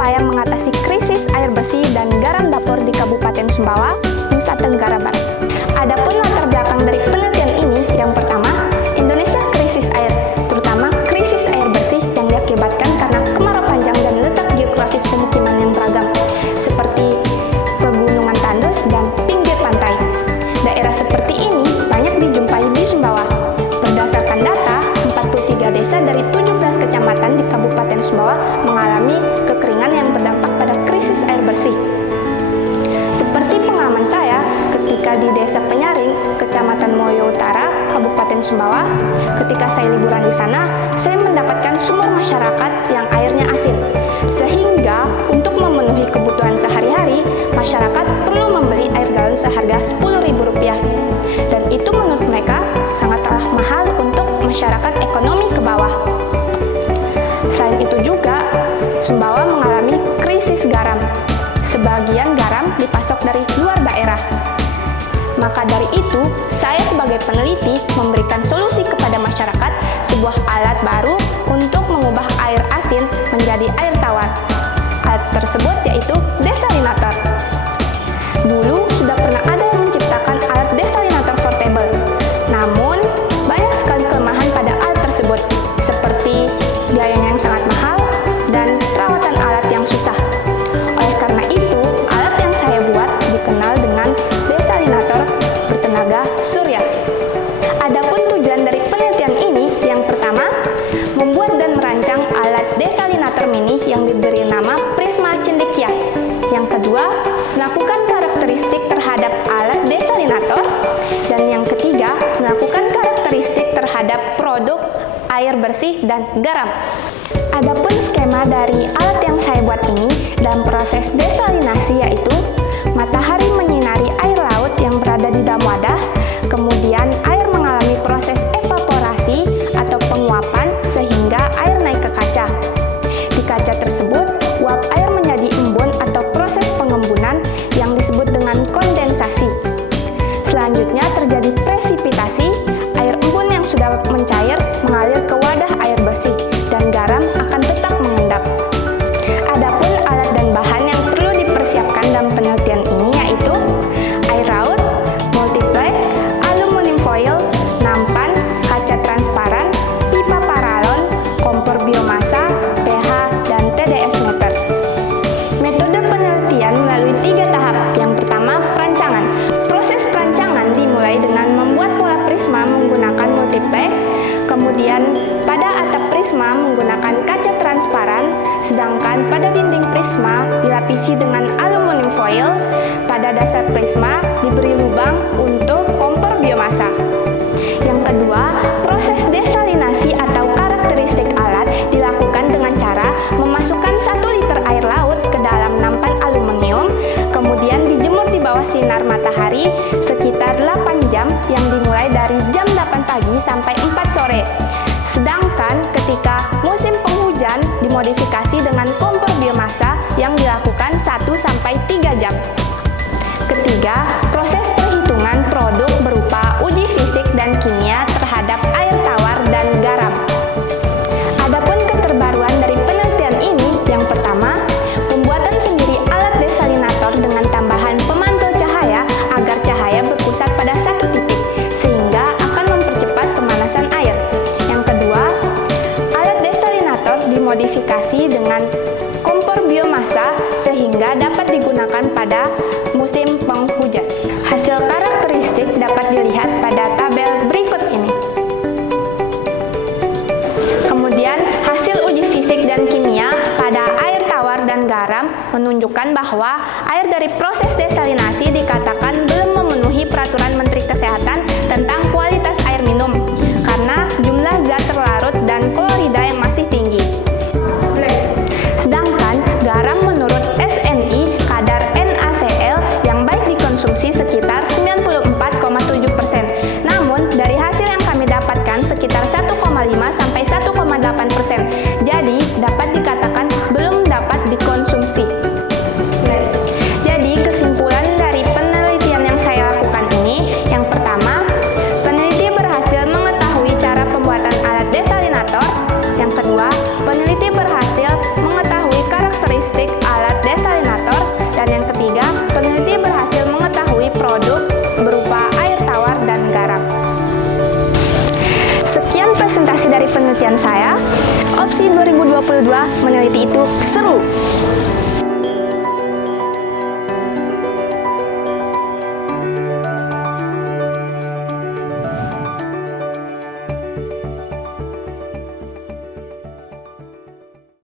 upaya mengatasi krisis air bersih dan garam dapur di Kabupaten Sumbawa, Nusa Tenggara Barat. Adapun latar belakang dari penelitian ini, yang pertama, Indonesia krisis air, terutama krisis air bersih yang diakibatkan karena kemarau panjang dan letak geografis pemukiman yang beragam, seperti pegunungan tandus dan pinggir pantai. Daerah seperti ini banyak dijumpai di Sumbawa. Berdasarkan data, 43 desa dari 17 kecamatan di Kabupaten Sumbawa mengalami kekeringan yang berdampak pada krisis air bersih. Seperti pengalaman saya ketika di Desa Penyaring, Kecamatan Moyo Utara, Kabupaten Sumbawa, ketika saya liburan di sana, saya mendapatkan sumur masyarakat yang airnya asin. Sehingga untuk memenuhi kebutuhan sehari-hari, masyarakat perlu membeli air galon seharga Rp10.000. Dan itu menurut mereka sangatlah mahal untuk masyarakat ekonomi ke bawah. Selain itu juga, Sumbawa mengalami krisis garam. Sebagian garam dipasok dari luar daerah. Maka dari itu, saya sebagai peneliti memberikan solusi kepada masyarakat sebuah alat baru untuk mengubah air asin menjadi air tawar. Alat tersebut yaitu desalinator. Dulu sudah pernah ada yang menciptakan alat desalinator portable. Namun, banyak sekali kelemahan pada alat tersebut, seperti biayanya yang sangat mahal dan perawatan alat yang susah. Oleh karena itu, alat yang saya buat dikenal dengan desalinator bertenaga surya. Adapun tujuan dari penelitian ini, yang pertama, membuat dan merancang alat desalinator mini yang diberi nama Prisma Cendekia. Yang kedua, melakukan karakteristik terhadap alat desalinator. Dan yang ketiga, melakukan karakteristik terhadap produk air bersih dan garam. Adapun skema dari alat yang saya buat ini dalam proses desalinasi yaitu matahari menyinari air laut yang berada di dalam wadah, kemudian air mengalami proses evaporasi atau penguapan sehingga air naik ke kaca. Di kaca tersebut, uap air menjadi embun atau proses pengembunan yang disebut dengan kondensasi. Selanjutnya terjadi presipitasi, air embun yang sudah mencair mengalir ke wadah air bersih dan garam akan tetap mengendap. Adapun alat dan bahan yang perlu dipersiapkan dalam penelitian ini yaitu air laut, multiplek, aluminium foil, nampan, kaca transparan, pipa paralon, kompor biomasa, pH, dan TDS meter. Metode penelitian melalui 3 tahap. Yang pertama, perancangan. Proses perancangan dimulai dengan membuat pola prisma menggunakan multiplek, kemudian pada atap prisma menggunakan kaca transparan, sedangkan pada dinding prisma dilapisi dengan aluminium foil, pada dasar prisma diberi lubang untuk kompor biomasa. Yang kedua, proses desalinasi atau karakteristik alat dilakukan dengan cara memasukkan 1 liter air laut ke dalam nampan aluminium, kemudian dijemur di bawah sinar matahari sekitar 8 jam yang dimulai dari jam 8 pagi sampai 4 sore. Sedangkan ketika musim penghujan dimodifikasi dengan kompor biomasa yang dilakukan 1-3 jam. Ketiga, proses perhitungan produk berupa uji fisik dan kimia terhadap air tawar dan garam. Adapun keterbaruan dari penelitian ini, yang pertama, pembuatan sendiri alat desalinator dengan tambahan pemantul cahaya agar cahaya berpusat pada satu titik, sehingga akan mempercepat pemanasan air. Yang kedua, alat desalinator dimodifikasi dengan kompor biomasa sehingga dapat digunakan pada musim penghujan. Hasil karakteristik dapat dilihat pada tabel berikut ini. Kemudian, hasil uji fisik dan kimia pada air tawar dan garam menunjukkan bahwa air dari proses desalinasi dikatakan belum memenuhi peraturan Menteri Kesehatan tentang kualitas